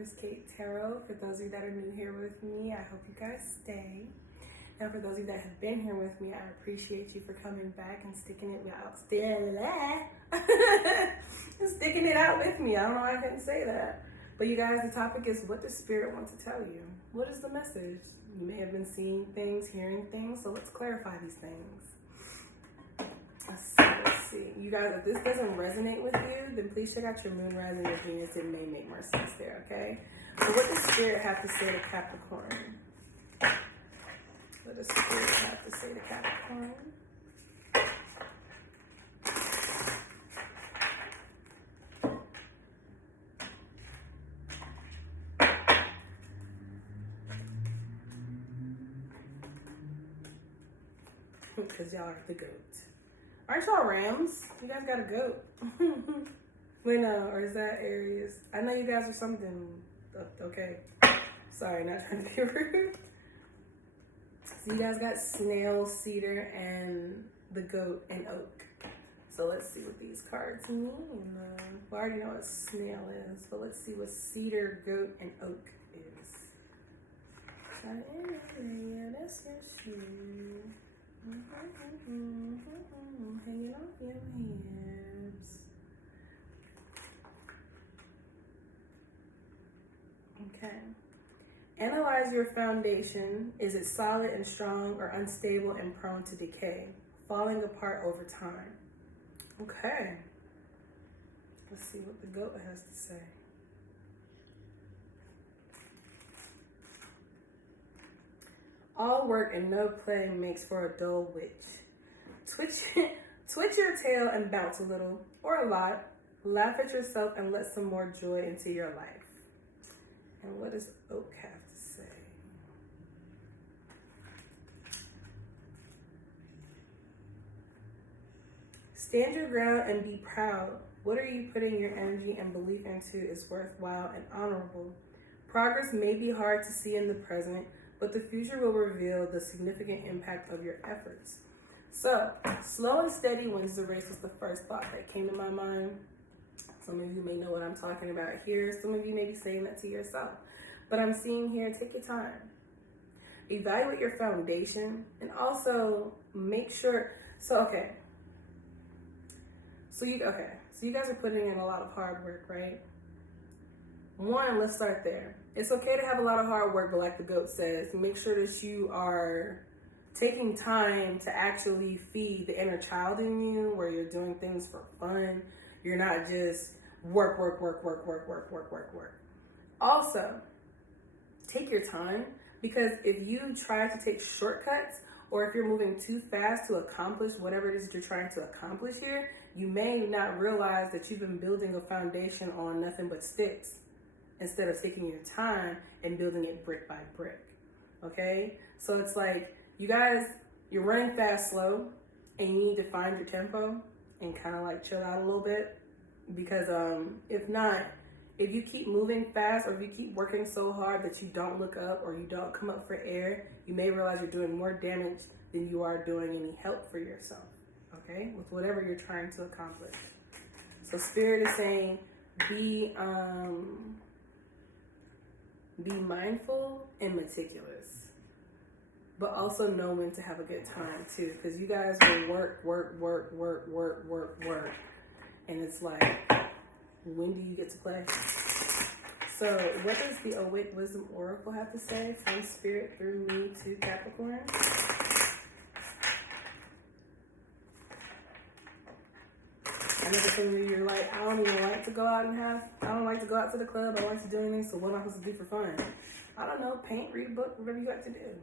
EmpressKateTarot. For those of you that are new here with me, I hope you guys stay. And for those of you that have been here with me, I appreciate you for coming back and sticking it out. Sticking it out with me. I don't know why I couldn't say that. But you guys, the topic is, what does Spirit want to tell you? What is the message? You may have been seeing things, hearing things, so let's clarify these things. Let's see. You guys, if this doesn't resonate with you, then please check out your moon, rising, your Venus. It may make more sense there, okay? So what does Spirit have to say to Capricorn? What does Spirit have to say to Capricorn? Because y'all are the goat. Aren't y'all Rams? You guys got a goat. Wait, no, or is that Aries? I know you guys are something. Okay. Sorry, not trying to be rude. So you guys got snail, cedar, and the goat and oak. So let's see what these cards mean. Well, I already know what snail is, but let's see what cedar, goat, and oak is. Yeah, that's your shoe. Hanging off your hands. Okay. Analyze your foundation. Is it solid and strong or unstable and prone to decay, falling apart over time? Okay. Let's see what the goat has to say. All work and no play makes for a dull witch. Twitch your tail and bounce a little, or a lot. Laugh at yourself and let some more joy into your life. And what does oak have to say? Stand your ground and be proud. What are you putting your energy and belief into is worthwhile and honorable. Progress may be hard to see in the present, but the future will reveal the significant impact of your efforts. So, slow and steady wins the race was the first thought that came to my mind. Some of you may know what I'm talking about here. Some of you may be saying that to yourself. But I'm seeing here, take your time. Evaluate your foundation and also make sure. So you guys are putting in a lot of hard work, right? One, let's start there. It's okay to have a lot of hard work, but like the goat says, make sure that you are taking time to actually feed the inner child in you, where you're doing things for fun. You're not just work. Also, take your time, because if you try to take shortcuts, or if you're moving too fast to accomplish whatever it is that you're trying to accomplish here, you may not realize that you've been building a foundation on nothing but sticks, instead of taking your time and building it brick by brick, okay? So it's like, you guys, you're running fast, slow, and you need to find your tempo and kind of like chill out a little bit, because if not, if you keep moving fast, or if you keep working so hard that you don't look up or you don't come up for air, you may realize you're doing more damage than you are doing any help for yourself, okay? With whatever you're trying to accomplish. So Spirit is saying, be mindful and meticulous, but also know when to have a good time too, because you guys will work, and it's like, when do you get to play? So what does the Awake Wisdom Oracle have to say from Spirit through me to Capricorn? I know that some of you are like, I don't even like to go out I don't like to go out to the club. I don't like to do anything, so what am I supposed to do for fun? I don't know, paint, read a book, whatever you like to do.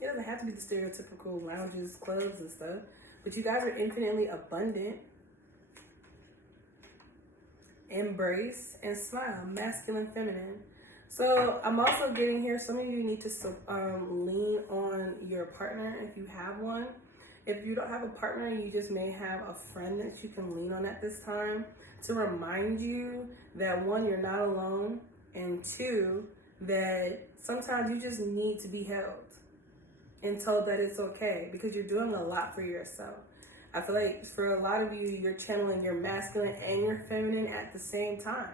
It doesn't have to be the stereotypical lounges, clubs, and stuff. But you guys are infinitely abundant. Embrace and smile, masculine, feminine. So I'm also getting here, some of you need to lean on your partner if you have one. If you don't have a partner, you just may have a friend that you can lean on at this time to remind you that, one, you're not alone, and two, that sometimes you just need to be held and told that it's okay, because you're doing a lot for yourself. I feel like for a lot of you, you're channeling your masculine and your feminine at the same time.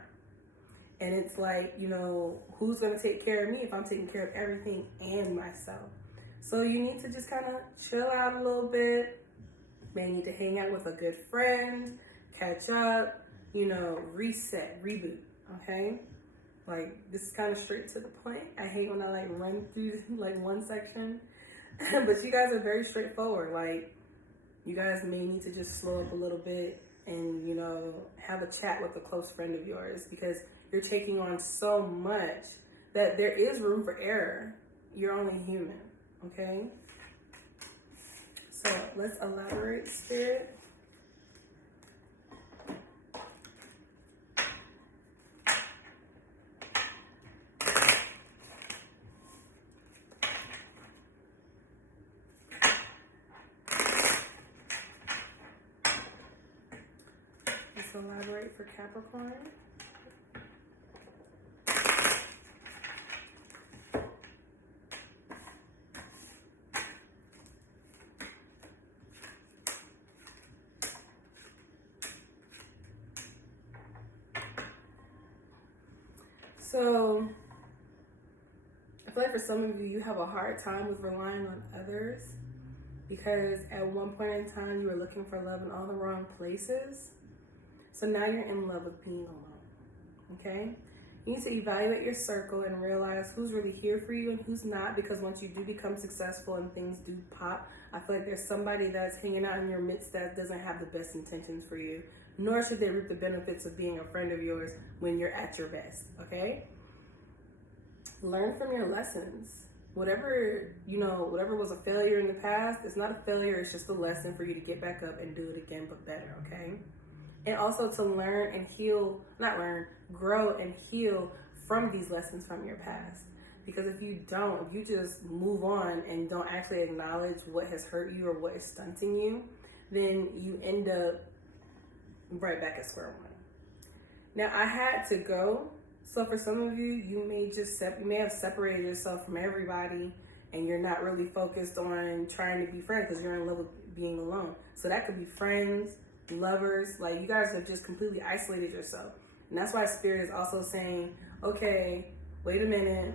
And it's like, you know, who's going to take care of me if I'm taking care of everything and myself? So you need to just kind of chill out a little bit. May need to hang out with a good friend, catch up, you know, reset, reboot, okay? Like, this is kind of straight to the point. I hate when I like run through like one section, but you guys are very straightforward. Like, you guys may need to just slow up a little bit and, you know, have a chat with a close friend of yours, because you're taking on so much that there is room for error. You're only human, okay? So let's elaborate, Spirit. Let's elaborate for Capricorn. So, I feel like for some of you, you have a hard time with relying on others, because at one point in time, you were looking for love in all the wrong places. So now you're in love with being alone, okay? You need to evaluate your circle and realize who's really here for you and who's not, because once you do become successful and things do pop, I feel like there's somebody that's hanging out in your midst that doesn't have the best intentions for you, nor should they reap the benefits of being a friend of yours when you're at your best, okay? Learn from your lessons. Whatever, you know, whatever was a failure in the past, it's not a failure, it's just a lesson for you to get back up and do it again, but better, okay? And also to learn and heal, grow and heal from these lessons from your past. Because if you don't, if you just move on and don't actually acknowledge what has hurt you or what is stunting you, then you end up right back at square one. Now, I had to go. So for some of you, you may have separated yourself from everybody, and you're not really focused on trying to be friends because you're in love with being alone. So that could be friends, lovers, like you guys have just completely isolated yourself. And that's why Spirit is also saying, okay, wait a minute.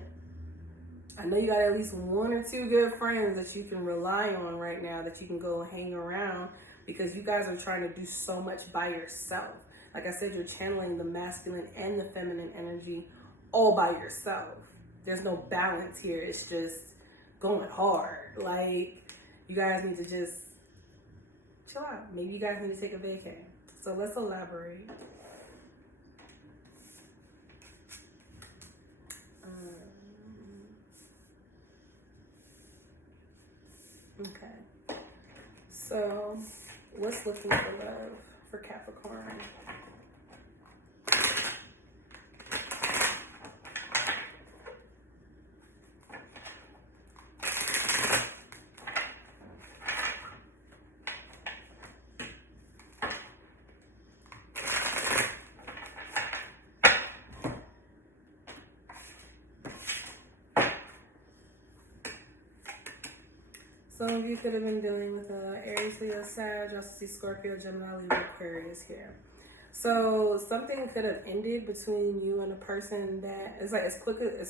I know you got at least one or two good friends that you can rely on right now, that you can go hang around, because you guys are trying to do so much by yourself. Like I said, you're channeling the masculine and the feminine energy all by yourself. There's no balance here. It's just going hard. Like, you guys need to just chill out. Maybe you guys need to take a vacay. So let's elaborate. Okay. So, what's looking for love for Capricorn? Some of you could have been dealing with Aries, Leo, Sag, also see Scorpio, Gemini, Libra, Aquarius here. So something could have ended between you and a person that is like as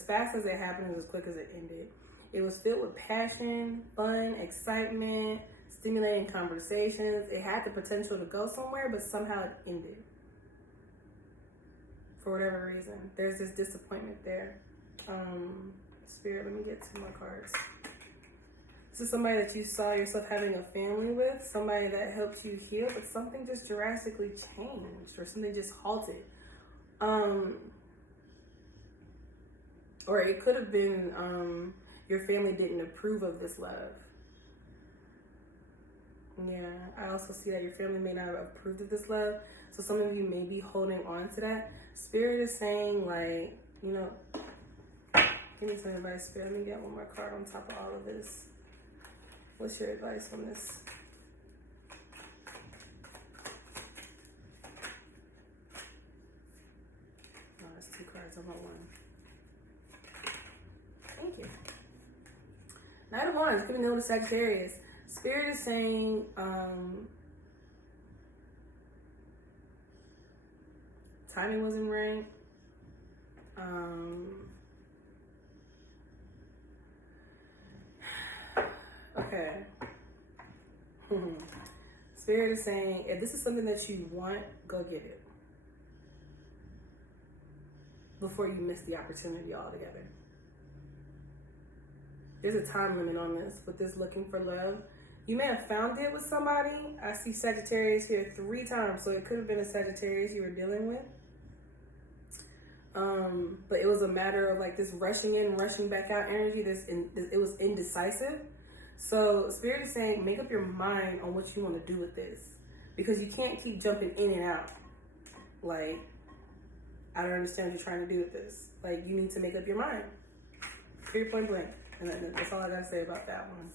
fast as it happened, as quick as it ended. It was filled with passion, fun, excitement, stimulating conversations. It had the potential to go somewhere, but somehow it ended. For whatever reason, there's this disappointment there. Spirit, let me get two more cards. This is somebody that you saw yourself having a family with, somebody that helped you heal, but something just drastically changed or something just halted. Or it could have been your family didn't approve of this love. Yeah, I also see that your family may not have approved of this love. So some of you may be holding on to that. Spirit is saying, like, you know, give me some advice, Spirit. Let me get one more card on top of all of this. What's your advice on this? Oh, that's two cards. I want one. Thank you. Knight of Wands, giving the Sagittarius. Spirit is saying, timing wasn't right. Okay. Spirit is saying, if this is something that you want, go get it before you miss the opportunity altogether. There's a time limit on this with this looking for love. You may have found it with somebody. I see Sagittarius here 3 times, so it could have been a Sagittarius you were dealing with. But it was a matter of like this rushing in, rushing back out energy. It was indecisive. So Spirit is saying, make up your mind on what you want to do with this, because you can't keep jumping in and out. Like, I don't understand what you're trying to do with this. Like, you need to make up your mind. Period, point blank. And that's all I gotta say about that one.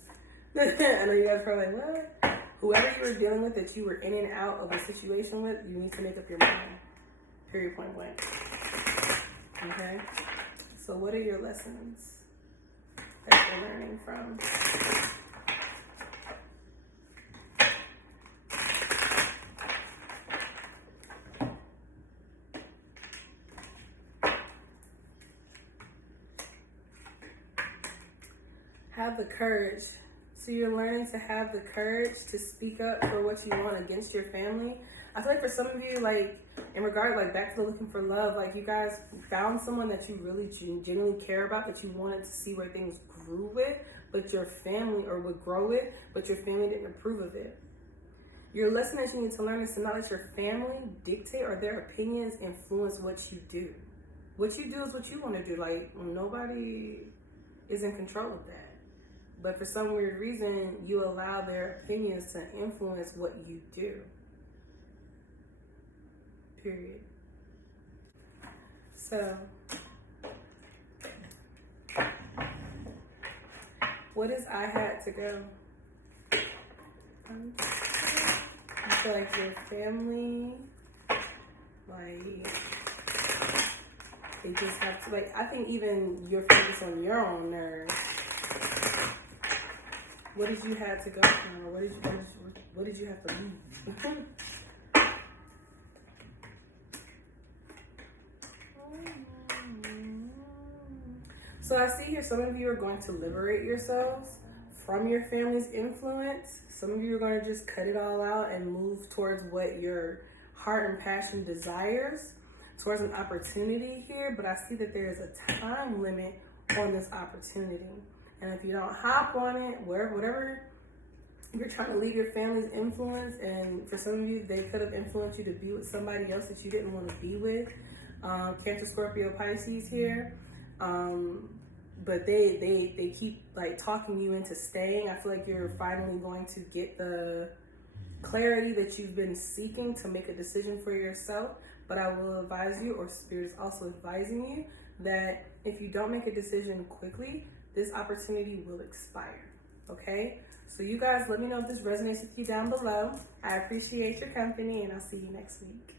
I know you guys are probably like, what? Whoever you were dealing with that you were in and out of a situation with, you need to make up your mind. Period, point blank. Okay? So what are your lessons that you're learning from? Have the courage. So you're learning to have the courage to speak up for what you want against your family. I feel like for some of you, like, in regard, like, back to the looking for love, like, you guys found someone that you really genuinely care about, that you wanted to see where things grew with, but your family, or would grow with, but your family didn't approve of it. Your lesson that you need to learn is to not let your family dictate or their opinions influence what you do. What you do is what you want to do. Like, nobody is in control of that. But for some weird reason, you allow their opinions to influence what you do. Period. So, what is I had to go? I feel like your family, like, they just have to, like, I think even you're focused on your own nerves. What did you have to go from? Or what did you have to leave? So I see here some of you are going to liberate yourselves from your family's influence. Some of you are going to just cut it all out and move towards what your heart and passion desires, towards an opportunity here. But I see that there is a time limit on this opportunity. And if you don't hop on it, whatever you're trying to leave your family's influence, and for some of you, they could have influenced you to be with somebody else that you didn't want to be with. Cancer, Scorpio, Pisces here. But they keep like talking you into staying. I feel like you're finally going to get the clarity that you've been seeking to make a decision for yourself. But I will advise you, or Spirit is also advising you, that if you don't make a decision quickly, this opportunity will expire, okay? So you guys, let me know if this resonates with you down below. I appreciate your company, and I'll see you next week.